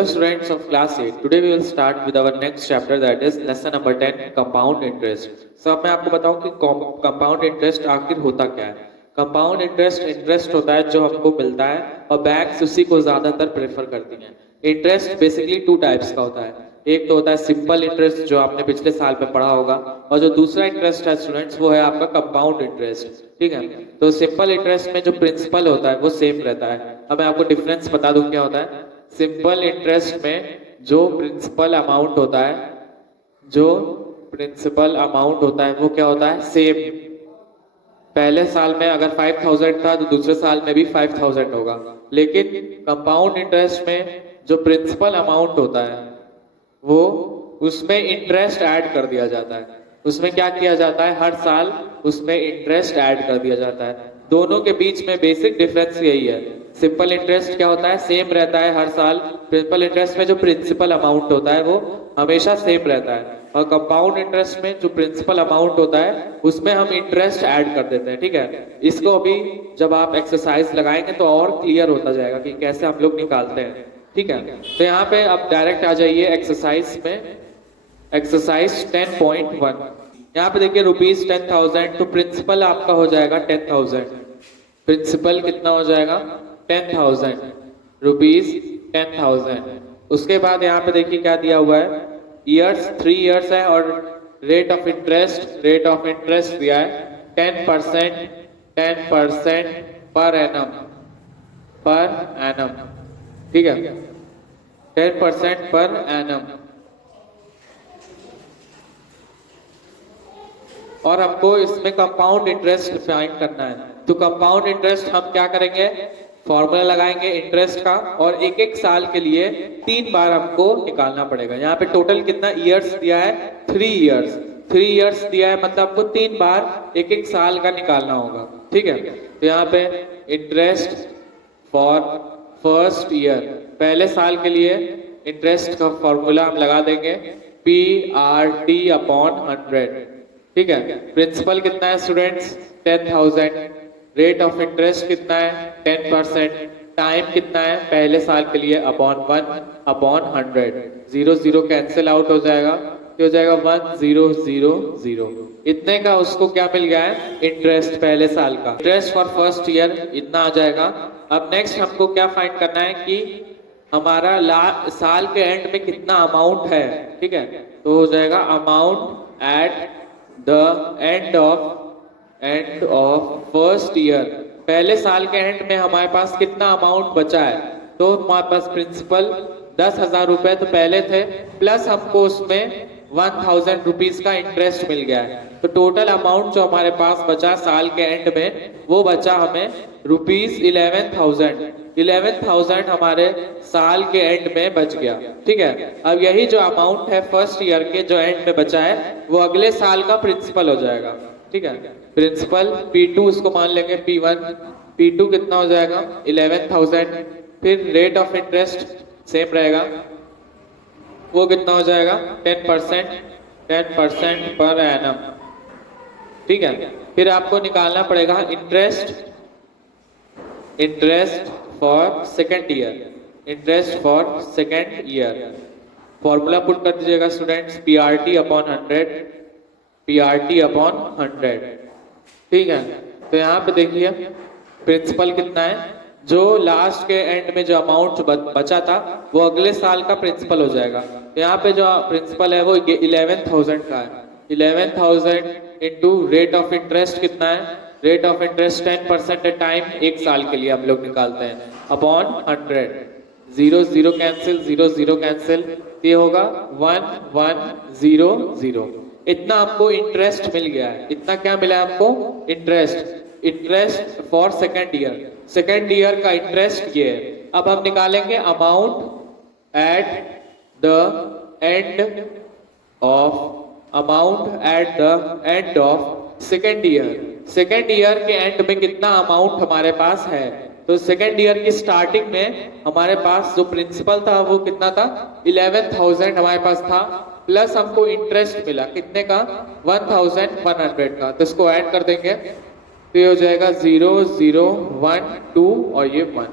Hello students of class 8. Today we will start with our next chapter, that is lesson number 10, compound interest. So अब मैं आपको बताऊं कि compound interest आखिर होता क्या है. Compound interest होता है जो हमको मिलता है और बैंक्स उसी को ज्यादातर प्रेफर करती हैं. इंटरेस्ट बेसिकली टू टाइप्स का होता है. एक तो होता है सिंपल इंटरेस्ट जो आपने पिछले साल में पढ़ा होगा, और जो दूसरा इंटरेस्ट है स्टूडेंट्स वो है आपका कंपाउंड इंटरेस्ट. ठीक है. तो सिंपल इंटरेस्ट में जो प्रिंसिपल होता है वो सेम रहता है. अब मैं आपको डिफरेंस बता दूं क्या होता है. सिंपल इंटरेस्ट में जो प्रिंसिपल अमाउंट होता है, वो क्या होता है, सेम. पहले साल में अगर 5000 था तो दूसरे साल में भी 5000 होगा. लेकिन कंपाउंड इंटरेस्ट में जो प्रिंसिपल अमाउंट होता है वो उसमें इंटरेस्ट ऐड कर दिया जाता है. उसमें क्या किया जाता है, हर साल उसमें इंटरेस्ट ऐड कर दिया जाता है. दोनों के बीच में बेसिक डिफरेंस यही है. सिंपल इंटरेस्ट क्या होता है, सेम रहता है हर साल. सिंपल इंटरेस्ट में जो प्रिंसिपल अमाउंट होता है वो हमेशा सेम रहता है, और कंपाउंड इंटरेस्ट में जो प्रिंसिपल अमाउंट होता है उसमें हम इंटरेस्ट ऐड कर देते हैं. ठीक है. इसको अभी जब आप एक्सरसाइज लगाएंगे तो और क्लियर होता जाएगा कि कैसे हम लोग निकालते हैं. ठीक है. तो यहाँ पे आप डायरेक्ट आ जाइए एक्सरसाइज में. एक्सरसाइज 10.1. यहाँ पे देखिए ₹10,000. तो प्रिंसिपल आपका हो जाएगा 10,000. प्रिंसिपल कितना हो जाएगा, 10,000 रुपीज. 10,000. उसके बाद यहाँ पे देखिए क्या दिया हुआ है, ईयर्स 3 ईयर्स है, और रेट ऑफ इंटरेस्ट दिया है 10% पर एनम. ठीक है. 10% पर एनम. और हमको इसमें कंपाउंड इंटरेस्ट फाइंड करना है. तो कंपाउंड इंटरेस्ट हम क्या करेंगे, फॉर्मूला लगाएंगे इंटरेस्ट का, और एक एक साल के लिए 3 बार हमको निकालना पड़ेगा. यहाँ पे टोटल कितना ईयर्स दिया है, 3 ईयर्स. 3 ईयर्स दिया है मतलब आपको 3 बार एक एक साल का निकालना होगा. ठीक है. तो यहाँ पे इंटरेस्ट फॉर फर्स्ट ईयर, पहले साल के लिए इंटरेस्ट का फॉर्मूला हम लगा देंगे PRT/100. ठीक है. प्रिंसिपल कितना है स्टूडेंट्स, 10,000. रेट ऑफ इंटरेस्ट कितना है, 10%. टाइम कितना है पहले साल के लिए, अपॉन 1/100. 0 कैंसिल आउट हो जाएगा, तो हो जाएगा 1000. इतने का उसको क्या मिल गया है, इंटरेस्ट पहले साल का. इंटरेस्ट फॉर फर्स्ट ईयर इतना आ जाएगा. अब नेक्स्ट हमको क्या फाइंड करना है कि हमारा साल के एंड में कितना अमाउंट है. ठीक है. तो हो जाएगा amount at the end of first year. पहले साल के एंड में हमारे पास कितना अमाउंट बचा है, तो हमारे पास प्रिंसिपल 10,000 रुपए तो पहले थे, प्लस हमको उसमें 1,000 रुपीज का इंटरेस्ट मिल गया है. तो टोटल अमाउंट जो हमारे पास बचा साल के एंड में वो बचा हमें ₹11,000. 11,000 हमारे साल के एंड में बच गया. ठीक है. अब यही जो अमाउंट है फर्स्ट ईयर के जो एंड में बचा है वो अगले साल का प्रिंसिपल हो जाएगा. ठीक है. प्रिंसिपल P2 उसको मान लेंगे P1. P2 कितना हो जाएगा, 11,000. फिर रेट ऑफ इंटरेस्ट सेम रहेगा, वो कितना हो जाएगा, 10% पर एनम. ठीक है. फिर आपको निकालना पड़ेगा interest for second year. Formula put कर दीजिएगा स्टूडेंट्स, PRT/100. ठीक है. तो यहाँ पे देखिए प्रिंसिपल कितना है, जो लास्ट के एंड में जो अमाउंट बचा था वो अगले साल का प्रिंसिपल हो जाएगा. यहाँ पे जो प्रिंसिपल है वो 11,000 का है. 11,000 इंटू रेट ऑफ इंटरेस्ट कितना है, रेट ऑफ इंटरेस्ट 10% टाइम, एक साल के लिए हम लोग निकालते हैं, अपॉन 100. 0 कैंसिल, ये होगा 1100. इतना आपको इंटरेस्ट मिल गया है. इतना क्या मिला है आपको, इंटरेस्ट फॉर सेकेंड ईयर का इंटरेस्ट ये है. अब हम निकालेंगे amount at the end of second year के एंड में कितना अमाउंट हमारे पास है. तो सेकेंड ईयर की स्टार्टिंग में हमारे पास जो प्रिंसिपल था वो कितना था, 11,000 हमारे पास था, प्लस हमको इंटरेस्ट मिला कितने का, 1,100 का. तो इसको ऐड कर देंगे तो ये हो जाएगा 0 0 1 2 और ये 1,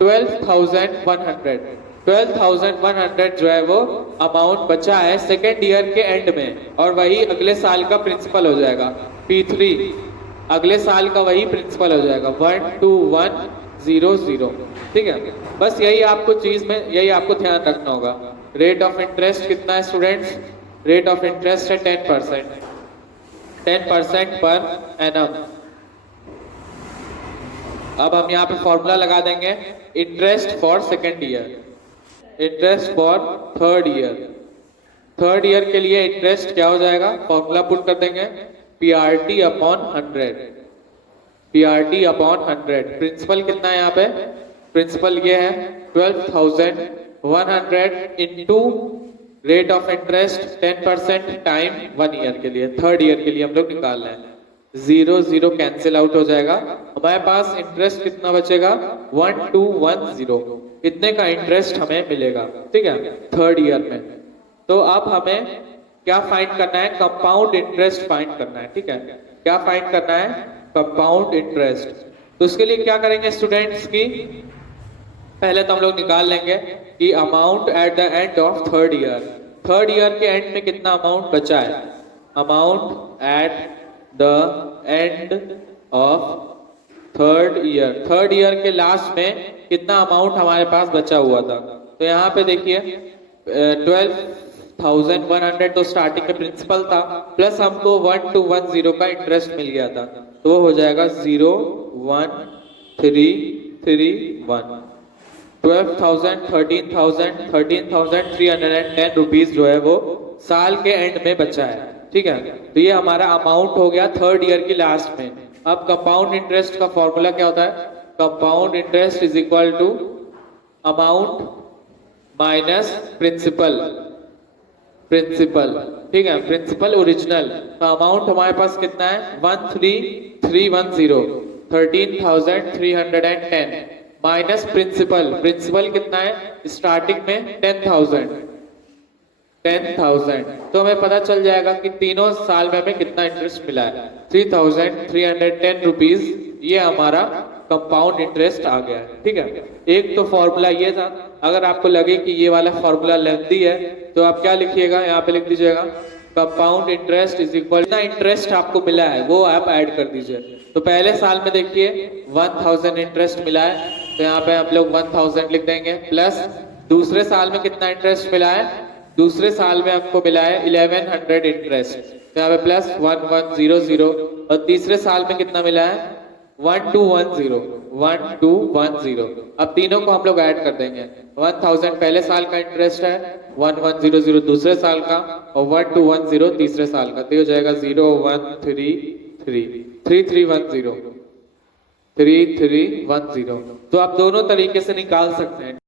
12,100. 12,100 जो है वो अमाउंट बचा है सेकेंड ईयर के एंड में, और वही अगले साल का प्रिंसिपल हो जाएगा P3, अगले साल का वही प्रिंसिपल हो जाएगा 12100। ठीक है, बस यही आपको चीज में यही आपको ध्यान रखना होगा। रेट ऑफ इंटरेस्ट कितना है स्टूडेंट्स? रेट ऑफ इंटरेस्ट है 10%, 10% पर एनम। अब हम यहाँ पे फॉर्मूला लगा देंगे, interest for second year, interest for third year. Third year के लिए इंटरेस्ट क्या हो जाएगा? फॉर्मूला पुट कर देंगे, PRT upon 100, PRT upon 100। Principal कितना है यहाँ पे? प्रिंसिपल ये है 12,100 into rate of interest 10% time 1 year के लिए, थर्ड ईयर के लिए हम लोग निकाल रहे हैं। 0 0 कैंसिल आउट हो जाएगा, हमारे पास इंटरेस्ट कितना बचेगा? 1210। इतने का इंटरेस्ट हमें मिलेगा, ठीक है, थर्ड ईयर में। तो अब हमें क्या फाइंड करना है? कंपाउंड इंटरेस्ट फाइंड करना है। ठीक है, क्या फाइंड करना है? Compound interest. तो उसके लिए क्या करेंगे स्टूडेंट्स की पहले तो हम लोग निकाल लेंगे कि amount at the end of third year, third year के एंड में कितना अमाउंट बचा है। Amount at the end of third year, third year के लास्ट में कितना अमाउंट हमारे पास बचा हुआ था। तो यहाँ पे देखिए 12,100 तो स्टार्टिंग में प्रिंसिपल था, प्लस हमको 1210 का इंटरेस्ट मिल गया था, तो वो हो जाएगा 01331। 12,000 13,310 रुपीज जो है वो साल के एंड में बचा है। ठीक है, तो ये हमारा अमाउंट हो गया थर्ड ईयर की लास्ट में। अब कंपाउंड इंटरेस्ट का फॉर्मूला क्या होता है? Compound interest is equal to amount minus principal, principal. ठीक है, प्रिंसिपल ओरिजिनल। तो अमाउंट हमारे पास कितना है? 13,310, 13,310 माइनस प्रिंसिपल, प्रिंसिपल कितना है स्टार्टिंग में? 10,000, 10,000। तो हमें पता चल जाएगा कि तीनों साल में हमें कितना इंटरेस्ट मिला है, 3,310 रुपीज। ये हमारा कंपाउंड इंटरेस्ट आ गया है। ठीक है, एक तो फॉर्मूला ये था। अगर आपको लगे कि ये वाला फॉर्मूला लेंथी है तो आप क्या लिखिएगा? यहाँ पे लिख दीजिएगा कंपाउंड इंटरेस्ट इज इक्वल, कितना इंटरेस्ट आपको मिला है वो आप ऐड कर दीजिए। तो पहले साल में देखिए 1,000 इंटरेस्ट मिला है, तो यहाँ पे आप लोग 1,000 लिख देंगे, प्लस दूसरे साल में कितना इंटरेस्ट मिला है? दूसरे साल में आपको मिला है 1,100 इंटरेस्ट, तो यहाँ पे प्लस 1100। और तीसरे साल में कितना मिला है? 1210, 1210। अब तीनों को हम लोग ऐड कर देंगे। 1,000 पहले साल का इंटरेस्ट है, 1100 दूसरे साल का, और 1210 तीसरे साल का। तो हो जाएगा 3310। तो आप दोनों तरीके से निकाल सकते हैं।